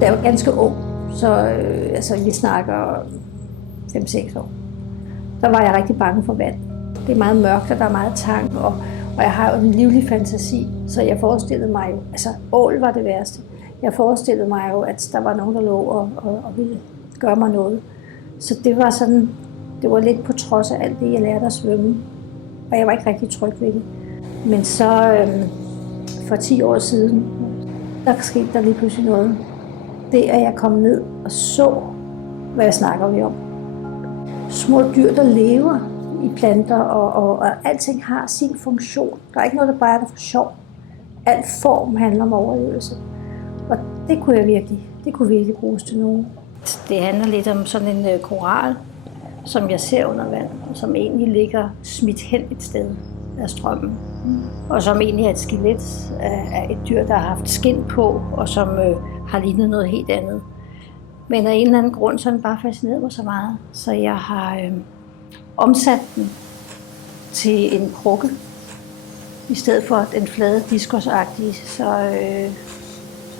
Da jeg var ganske ung, så vi snakker 5-6 år, der var jeg rigtig bange for vand. Det er meget mørkt, og der er meget tang, og jeg har jo en livlig fantasi, så jeg forestillede mig jo, ål var det værste. Jeg forestillede mig jo, at der var nogen, der lå og ville gøre mig noget. Så det var sådan, det var lidt på trods af alt det, jeg lærte at svømme, og jeg var ikke rigtig tryg ved det. Men så for 10 år siden, der skete der lige pludselig noget. Det er, jeg kom ned og så, hvad jeg snakker om. Små dyr, der lever i planter, og alting har sin funktion. Der er ikke noget, der bare er der for sjov. Al form handler om overlevelse. Og det kunne virkelig bruges til noget. Det handler lidt om sådan en koral, som jeg ser under vand, som egentlig ligger smidt hen et sted af strømmen. Og som egentlig er et skelet af et dyr, der har haft skind på, og som har lignet noget helt andet. Men af en eller anden grund, så er den bare fascineret mig så meget, så jeg har omsat den til en krukke. I stedet for den flade diskusagtige, så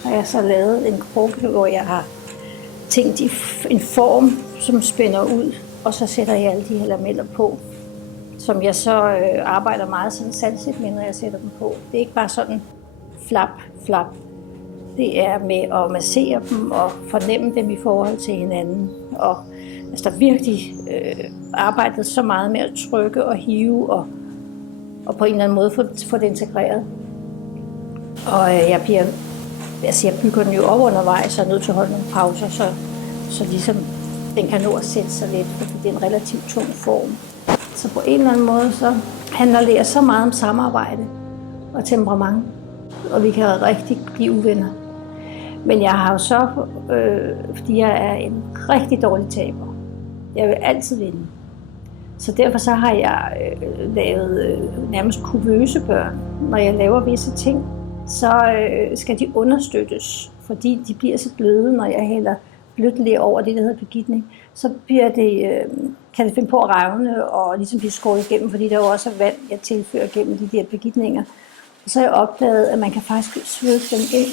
har jeg så lavet en krukke, hvor jeg har tænkt i en form, som spænder ud, og så sætter jeg alle de her lameller på, som jeg så arbejder meget sådan sanseligt med, når jeg sætter dem på. Det er ikke bare sådan flap. Det er med at massere dem og fornemme dem i forhold til hinanden. Og der virkelig arbejdet så meget med at trykke og hive og på en eller anden måde få det integreret. Og jeg bygger den jo op undervejs, så jeg er nødt til at holde nogle pauser, så ligesom den kan nå at sætte sig lidt, fordi det er en relativt tung form. Så på en eller anden måde, så handler det så meget om samarbejde og temperament, og vi kan rigtig blive uvenner. Men jeg har jo så, fordi jeg er en rigtig dårlig taber. Jeg vil altid vinde. Så derfor så har jeg lavet nærmest kuvøse børn. Når jeg laver visse ting, så skal de understøttes, fordi de bliver så bløde, når jeg hælder blødt ler over det, der hedder begitning. Så kan det finde på at revne og ligesom blive skåret igennem, fordi der er jo også vand, jeg tilfører gennem de der begitninger. Og så har jeg opdaget, at man kan faktisk svøbe dem ind.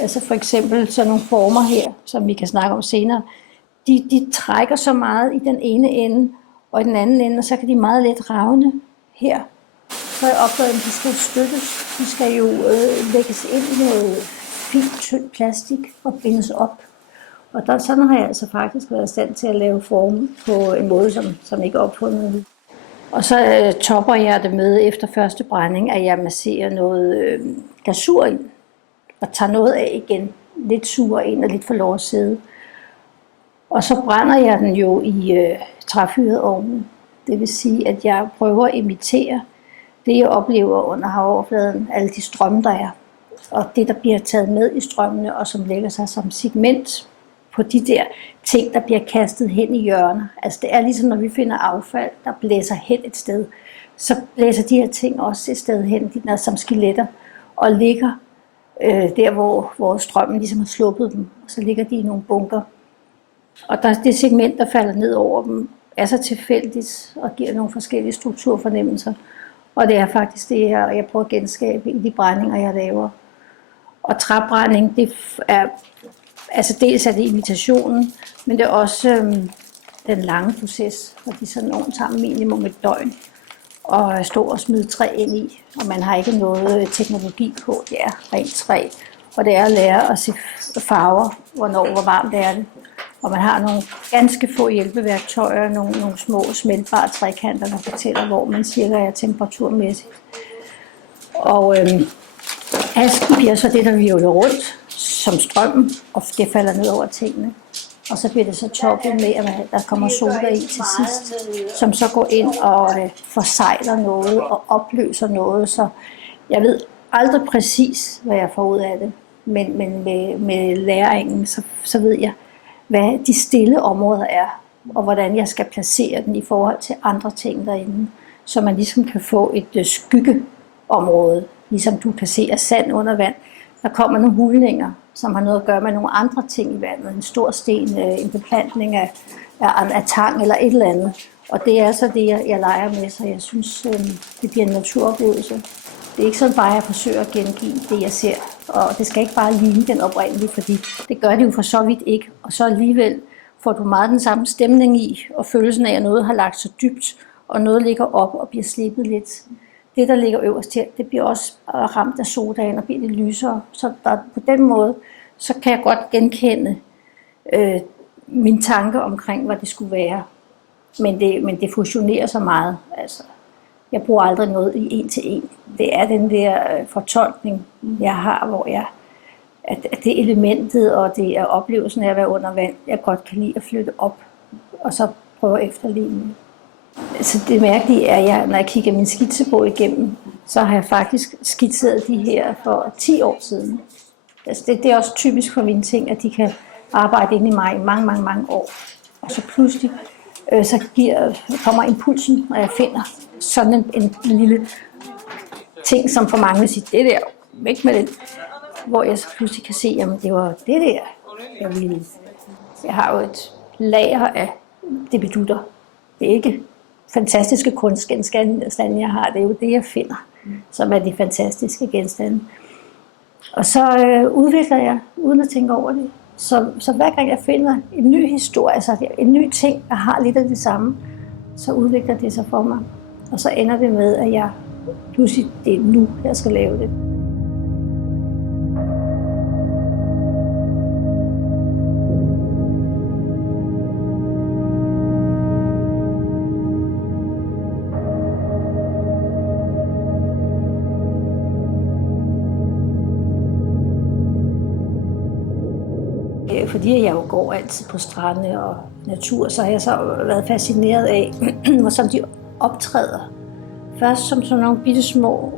Altså for eksempel sådan nogle former her, som vi kan snakke om senere, de trækker så meget i den ene ende og i den anden ende, og så kan de meget let revne her. Så har jeg opdaget, at de skal støttes. De skal jo lægges ind i noget fint, tyndt plastik og bindes op. Og sådan har jeg altså faktisk været i stand til at lave forme på en måde, som ikke er opfundet. Og så topper jeg det med efter første brænding, at jeg masserer noget glasur ind og tager noget af igen. Lidt sur ind og lidt for lov at sidde. Og så brænder jeg den jo i træfyret ovnen. Det vil sige, at jeg prøver at imitere det, jeg oplever under havoverfladen, alle de strømme, der er. Og det, der bliver taget med i strømmene, og som lægger sig som segment på de der ting, der bliver kastet hen i hjørner. Altså det er ligesom, når vi finder affald, der blæser hen et sted, så blæser de her ting også et sted hen, de er som skeletter, og ligger der, hvor strømmen ligesom har sluppet dem, og så ligger de i nogle bunker. Og det segment, der falder ned over dem, er så tilfældigt og giver nogle forskellige strukturfornemmelser. Og det er faktisk det her, jeg prøver at genskabe i de brændinger, jeg laver. Og træbrænding, det er dels er det imitationen, men det er også den lange proces, fordi sådan en ovn tager minimum et døgn og stå og smide træ ind i, og man har ikke noget teknologi på, det er rent træ, og det er at lære at se farver, hvor varmt det er det. Og man har nogle ganske få hjælpeværktøjer, nogle små smeltbare trækanter, der fortæller, hvor man cirka er temperaturmæssigt. Og asken bliver så det, der virvler rundt som strømmen, og det falder ned over tingene. Og så bliver det så toppet med, at der kommer soda i til sidst, som så går ind og forsejler noget og opløser noget. Så jeg ved aldrig præcis, hvad jeg får ud af det, men med læringen, så ved jeg, hvad de stille områder er, og hvordan jeg skal placere den i forhold til andre ting derinde, så man ligesom kan få et skyggeområde, ligesom du kan se af sand under vand. Der kommer nogle hulninger, som har noget at gøre med nogle andre ting i vandet, en stor sten, en beplantning af tang eller et eller andet. Og det er så det, jeg leger med, så jeg synes, det bliver en naturoplevelse. Det er ikke sådan bare, at jeg forsøger at gengive det, jeg ser. Og det skal ikke bare ligne den oprindelige, fordi det gør det jo for så vidt ikke. Og så alligevel får du meget den samme stemning i, og følelsen af, at noget har lagt sig dybt, og noget ligger op og bliver slebet lidt. Det, der ligger øverst her, det bliver også ramt af sodaen og bliver lidt lysere. Så der, på den måde, så kan jeg godt genkende mine tanker omkring, hvad det skulle være. Men det fusionerer så meget. Altså, jeg bruger aldrig noget i en til en. Det er den der fortolkning, jeg har, hvor at det elementet, og det er oplevelsen af at være under vand, jeg godt kan lide at flytte op, og så prøve at efterligne. Så det mærkelige er, at når jeg kigger min skitsebog igennem, så har jeg faktisk skitseret de her for 10 år siden. Altså det er også typisk for mine ting, at de kan arbejde inde i mig i mange, mange, mange år. Og så pludselig så kommer impulsen, og jeg finder sådan en lille ting, som for mange vil sige, det der, væk med den. Hvor jeg så pludselig kan se, at det var det der, jeg ville. Jeg har jo et lager af debedutter. Det er ikke fantastiske kunstgenstande, jeg har. Det er jo det, jeg finder, som er de fantastiske genstande. Og så udvikler jeg, uden at tænke over det. Så hver gang jeg finder en ny historie, altså en ny ting, der har lidt af det samme, så udvikler det sig for mig. Og så ender det med, at jeg pludselig, det er nu, jeg skal lave det. Fordi jeg jo går altid på strande og natur, så har jeg så været fascineret af, hvordan de optræder. Først som sådan nogle bitte små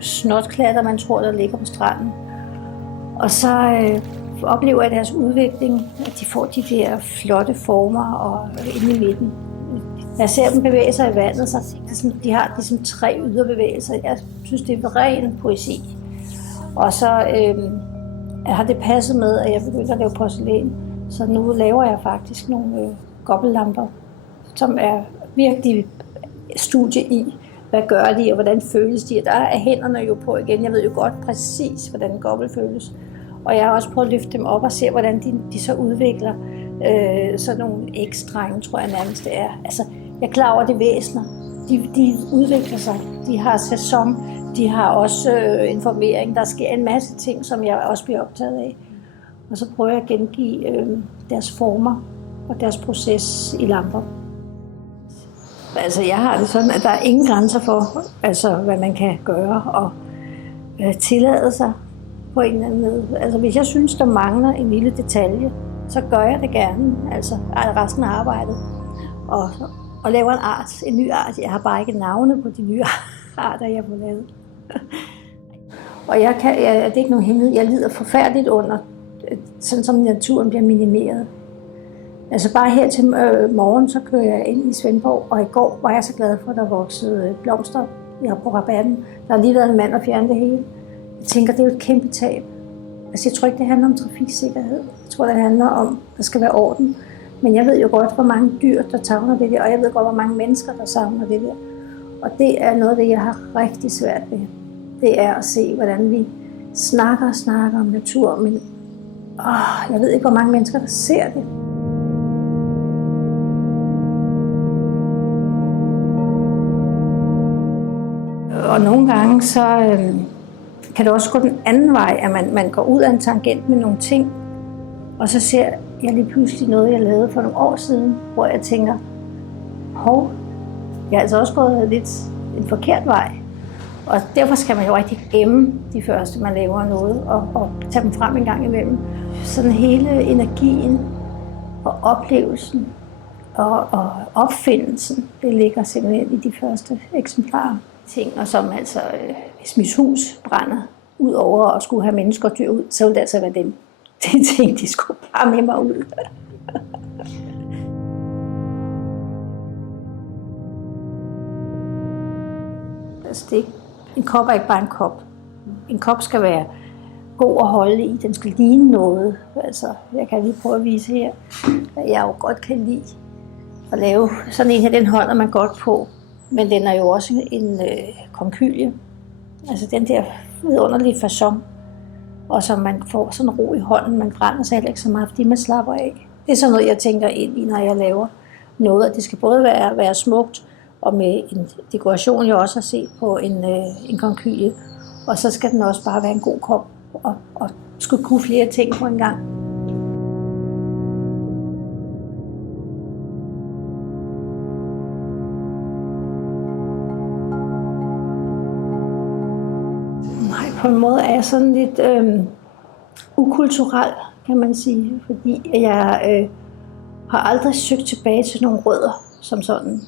snotklatter, man tror, der ligger på stranden. Og så oplever jeg deres udvikling, at de får de der flotte former og inde i midten. Jeg ser dem bevæge sig i vandet, så de har ligesom 3 yderbevægelser. Jeg synes, det er ren poesi. Og så har det passet med, at jeg begyndte at lave porcelæn. Så nu laver jeg faktisk nogle gobbellamper, som er virkelig studie i, hvad gør de, og hvordan føles de. Og der er hænderne jo på igen. Jeg ved jo godt præcis, hvordan en gobbel føles. Og jeg har også prøvet at løfte dem op og se, hvordan de så udvikler sådan nogle ægstrenge, tror jeg nærmest det er. Altså, jeg er klar over, det væsener. De udvikler sig. De har sæson. De har også informering. Der sker en masse ting, som jeg også bliver optaget af. Og så prøver jeg at gengive deres former og deres proces i lamper. Altså, jeg har det sådan, at der er ingen grænser for, altså, hvad man kan gøre og tillade sig på en eller anden måde. Altså, hvis jeg synes, der mangler en lille detalje, så gør jeg det gerne, altså resten af arbejdet. Og laver en ny art. Jeg har bare ikke navne på de nye arter, jeg har lavet. Og det er ikke nogen hemmelighed. Jeg lider forfærdeligt under, sådan som naturen bliver minimeret. Altså bare her til morgen, så kører jeg ind i Svendborg, og i går var jeg så glad for, at der voksede blomster på rabatten. Der har lige været en mand og fjernet det hele. Jeg tænker, det er jo et kæmpe tab. Altså jeg tror ikke, det handler om trafiksikkerhed. Jeg tror, det handler om, at der skal være orden. Men jeg ved jo godt, hvor mange dyr, der savner det der, og jeg ved godt, hvor mange mennesker, der savner det der. Og det er noget af det, jeg har rigtig svært ved. Det er at se, hvordan vi snakker om natur, men jeg ved ikke, hvor mange mennesker, der ser det. Og nogle gange, så kan det også gå den anden vej, at man går ud af en tangent med nogle ting, og så ser jeg lige pludselig noget, jeg lavede for nogle år siden, hvor jeg tænker, jeg har altså også gået lidt en forkert vej. Og derfor skal man jo rigtig gemme de første, man laver noget, og tage dem frem en gang imellem. Sådan hele energien og oplevelsen og opfindelsen, det ligger simpelthen i de første eksemplarer. Ting, og som altså, hvis mit hus brænder ud over at skulle have mennesker og dyr ud, så vil det altså være dem. Det er ting, de skulle bare med mig ud. Altså en kop er ikke bare en kop. En kop skal være god at holde i. Den skal ligne noget. Altså, jeg kan lige prøve at vise her, hvad jeg jo godt kan lide. At lave sådan en her, den holder man godt på. Men den er jo også en konkylie. Altså den der vidunderlige facon. og så man får sådan ro i hånden. Man brænder sig heller ikke så meget, fordi man slapper af. Det er sådan noget, jeg tænker ind i, når jeg laver noget, at det skal både være smukt, og med en dekoration, jeg også har set på en konkylie, og så skal den også bare være en god kop, og skulle kunne flere ting på en gang. Nej, på en måde er jeg sådan lidt ukulturel, kan man sige, fordi jeg har aldrig søgt tilbage til nogle rødder som sådan.